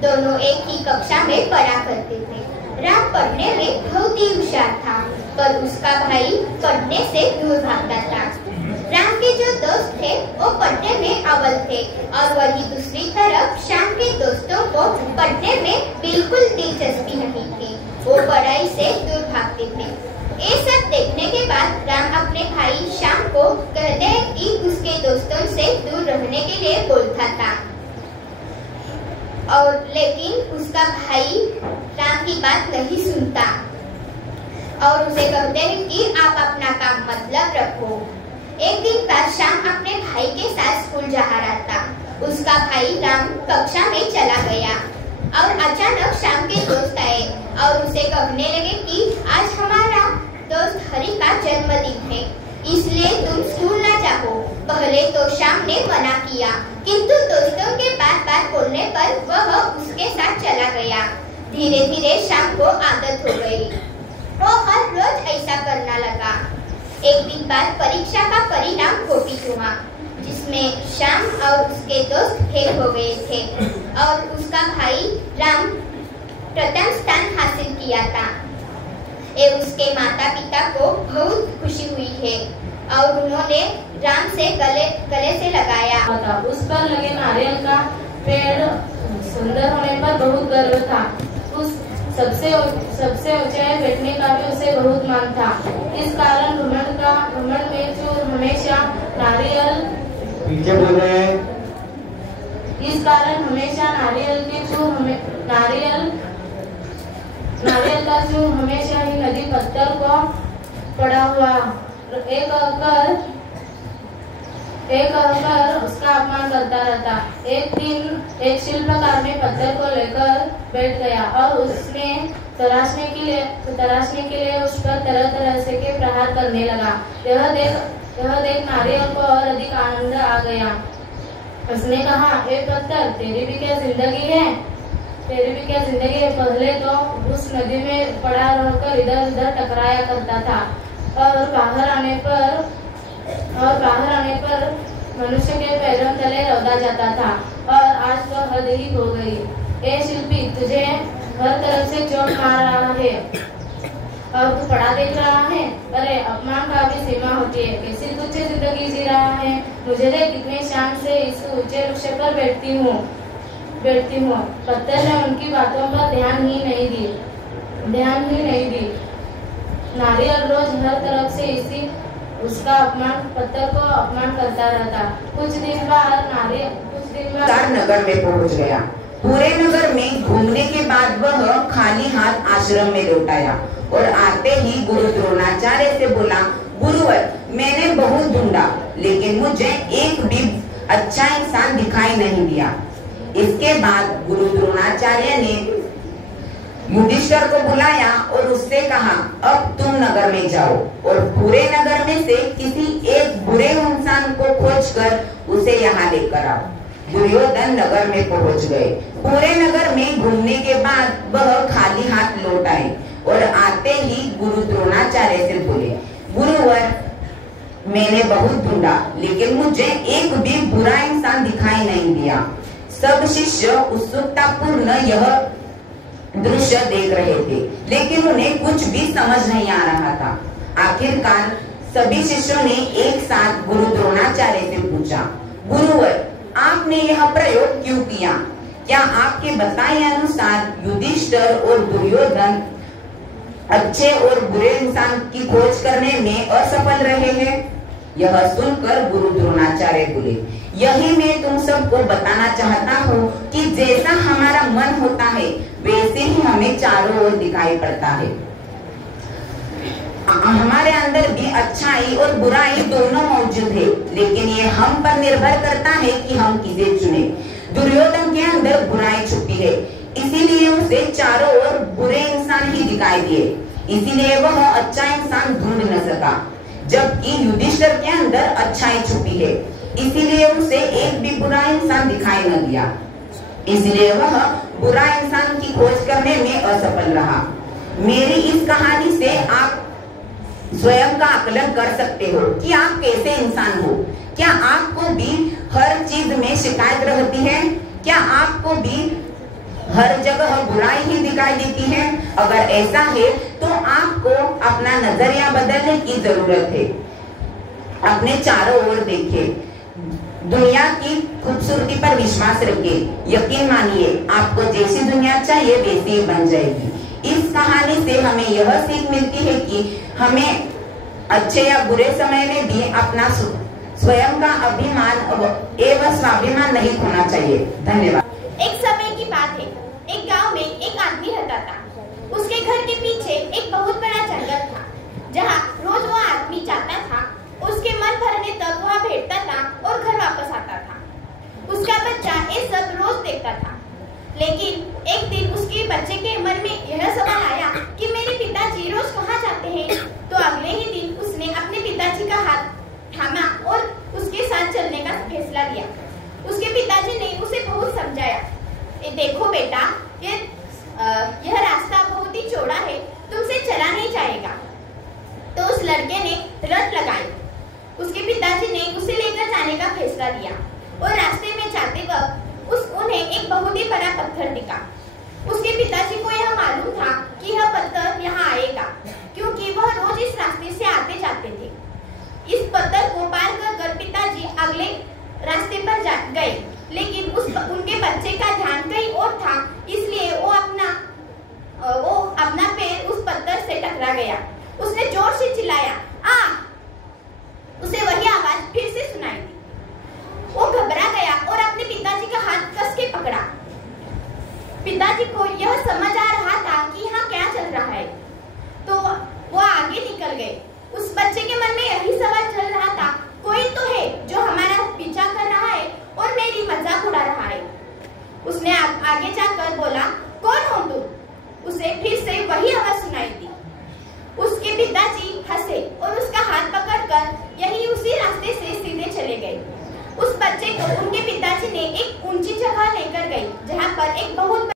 दोनों एक ही कक्षा में पढ़ा करते थे। राम पढ़ने में बहुत ही होशियार था, पर उसका भाई पढ़ने से दूर भागता था। राम के जो दोस्त थे वो पढ़ने में अव्वल थे, और वही दूसरी तरफ श्याम के दोस्तों को पढ़ने में बिल्कुल दिलचस्पी नहीं थी। वो पढ़ाई से दूर भागते थे। ये सब देखने के बाद राम अपने भाई श्याम को कहते कि उसके दोस्तों से दूर रहने के लिए बोलता था, और लेकिन उसका भाई राम की बात नहीं सुनता और उसे कहते हैं कि आप अपना काम मतलब रखो। एक दिन बाद श्याम अपने भाई के साथ स्कूल जा रहा था। उसका भाई राम कक्षा में चला गया और अचानक श्याम के दोस्त आए और उसे कहने लगे कि आज हमारा दोस्त हरि का जन्मदिन है, इसलिए तुम स्कूल ना जाओ। पहले तो श्याम ने मना किया, किंतु दोस्तों के बार बोलने पर वह उसके साथ चला गया। धीरे धीरे श्याम को आदत हो गई। वो हर रोज ऐसा करना लगा। एक दिन बाद परीक्षा का परिणाम घोषित हुआ, जिसमें श्याम और उसके दोस्त फेल हो गए थे और उसका भाई राम प्रथम स्थान हासिल किया था। ये उसके माता पिता को बहुत खुशी हुई है और उन्होंने राम से गले से लगाया। उस पर लगे नारियल का पेड़ सुंदर होने पर बहुत गर्व था। उस सबसे ऊंचाई बैठने का भी उसे बहुत मान था। इस कारण घमंड में जो हमेशा नारियल पीछे बोल रहे हैं। इस कारण हमेशा नारियल का जो हमेशा ही नदी पत्थर को पड़ा हुआ एक कहकर उसका अपमान करता रहता। एक दिन एक शिल्पकार में पत्थर को लेकर बैठ गया और उसने तराशने के लिए उस पर तरह तरह से के प्रहार करने लगा। यह देख नारियल को और अधिक आनंद आ गया। उसने कहा, ए पत्थर, तेरी भी क्या जिंदगी है? पहले तो उस नदी में पड़ा रहकर इधर उधर टकराया करता था और बाहर आने पर मनुष्य के पैरों तले रौंदा जाता था, और आज तो हद ही हो गई। ए शिल्पी, तुझे हर तरफ से चोट मार रहा है और तू पड़ा देख रहा है। अरे, अपमान का भी सीमा होती है। कैसी तुच्छ जिंदगी जी रहा है। मुझे देख कितने शान से इस ऊंचे वृक्ष पर बैठती हूँ। पत्थर ने उनकी बातों पर ध्यान ही नहीं दी। नारियल रोज हर तरफ से उसका पत्थर को अपमान करता रहता। कुछ दिन बाद नगर में पहुंच गया। पूरे नगर में घूमने के बाद वह खाली हाथ आश्रम में लौट आया और आते ही गुरु द्रोणाचार्य से बोला, गुरुवर, मैंने बहुत ढूंढा लेकिन मुझे एक भी अच्छा इंसान दिखाई नहीं दिया। इसके बाद गुरु द्रोणाचार्य ने युधिष्ठिर को बुलाया और उससे कहा, अब तुम नगर में जाओ और पूरे नगर में से किसी एक बुरे इंसान को खोजकर उसे यहाँ लेकर आओ। दुर्योधन नगर में पहुंच गए। पूरे नगर में घूमने के बाद वह खाली हाथ लौट आए और आते ही गुरु द्रोणाचार्य से बोले, गुरुवर, मैंने बहुत ढूंढा लेकिन मुझे एक भी बुरा इंसान दिखाई नहीं दिया। सब शिष्य उत्सुकतापूर्ण यह दृश्य देख रहे थे, लेकिन उन्हें कुछ भी समझ नहीं आ रहा था। आखिरकार सभी शिष्यों ने एक साथ गुरु द्रोणाचार्य से पूछा, गुरुवर, आपने यह प्रयोग क्यों किया? क्या आपके बताए अनुसार युधिष्ठिर और दुर्योधन अच्छे और बुरे इंसान की खोज करने में असफल रहे हैं? यह सुनकर गुरु द्रोणाचार्य बोले, यही मैं तुम सबको बताना चाहता हूँ कि जैसा हमारा मन होता है वैसे ही हमें चारों ओर दिखाई पड़ता है। हमारे अंदर भी अच्छाई और बुराई दोनों मौजूद है, लेकिन ये हम पर निर्भर करता है कि हम किसे चुने। दुर्योधन के अंदर बुराई छुपी है, इसीलिए उसे चारों ओर बुरे इंसान ही दिखाई दिए, इसीलिए वह अच्छा इंसान ढूंढ न सका। जबकि युधिष्ठिर के अंदर अच्छाई छुपी है, इसीलिए उसे एक भी बुरा इंसान दिखाई न दिया, इसलिए वह बुरा इंसान की खोज करने में असफल रहा। मेरी इस कहानी से आप स्वयं का आकलन कर सकते हो कि आप कैसे इंसान हो। क्या आपको भी हर चीज में शिकायत रहती है? क्या आपको भी हर जगह बुराई ही दिखाई देती है? अगर ऐसा है तो आपको अपना नजरिया बदलने की जरूरत है। अपने चारों ओर देखिए, दुनिया की खूबसूरती पर विश्वास रखिए, यकीन मानिए आपको जैसी दुनिया चाहिए वैसी ही बन जाएगी। इस कहानी से हमें यह सीख मिलती है कि हमें अच्छे या बुरे समय में भी अपना स्वयं का अभिमान एवं स्वाभिमान नहीं खोना चाहिए। धन्यवाद। एक समय की बात है, एक गांव में एक आदमी रहता था। उसके घर के पीछे एक बहुत बड़ा जंगल था, जहां रोज वो आदमी जाता था। उसके मन भरने तक वहाँ बैठता था और घर वापस आता था। उसका बच्चा ये सब रोज देखता था, लेकिन एक दिन उसके बच्चे के मन में यह सवाल आया कि मेरे पिताजी रोज कहाँ जाते हैं। तो अगले ही दिन उसने अपने पिताजी का हाथ थामा और उसके साथ चलने का फैसला लिया। उसके पिताजी ने उसे बहुत समझाया, देखो बेटा, यह रास्ता बहुत ही चौड़ा है, तुमसे चला नहीं जाएगा। तो उस लड़के ने रट लगाई। उसके पिताजी ने उसे लेकर जाने का फैसला लिया और रास्ते में जाते वक्त उन्हें एक बहुत ही बड़ा पत्थर दिखा। उसके पिताजी को यह मालूम था कि यह पत्थर यहाँ आएगा, क्योंकि वह रोज इस रास्ते से आते जाते थे। इस पत्थर को पार कर पिताजी अगले रास्ते पर गए, लेकिन उनके बच्चे का ध्यान कहीं और था, इसलिए वो अपना पैर उस पत्थर से टकरा गया। उसने जोर से चिल्लाया, आ! उसे वही आवाज फिर से सुनाई दी। वो घबरा गया और अपने पिताजी का हाथ कस के पकड़ा। पिताजी को यह समझ आ रहा था कि यहाँ क्या चल रहा है, तो वो आगे निकल गए। उस बच्चे के मन में यही सवाल चल रहा था, कोई तो है जो हमारा पीछा कर रहा है और मेरी मजाक उड़ा रहा है। उसने आगे जाकर बोला, कौन हो तुम? उसे फिर से वही आवाज सुनाई दी। उसके पिताजी हंसे और उसका हाथ पकड़कर यही उसी रास्ते से सीधे चले गए। उस बच्चे को उनके पिताजी ने एक ऊंची जगह लेकर गए, जहाँ पर एक बहुत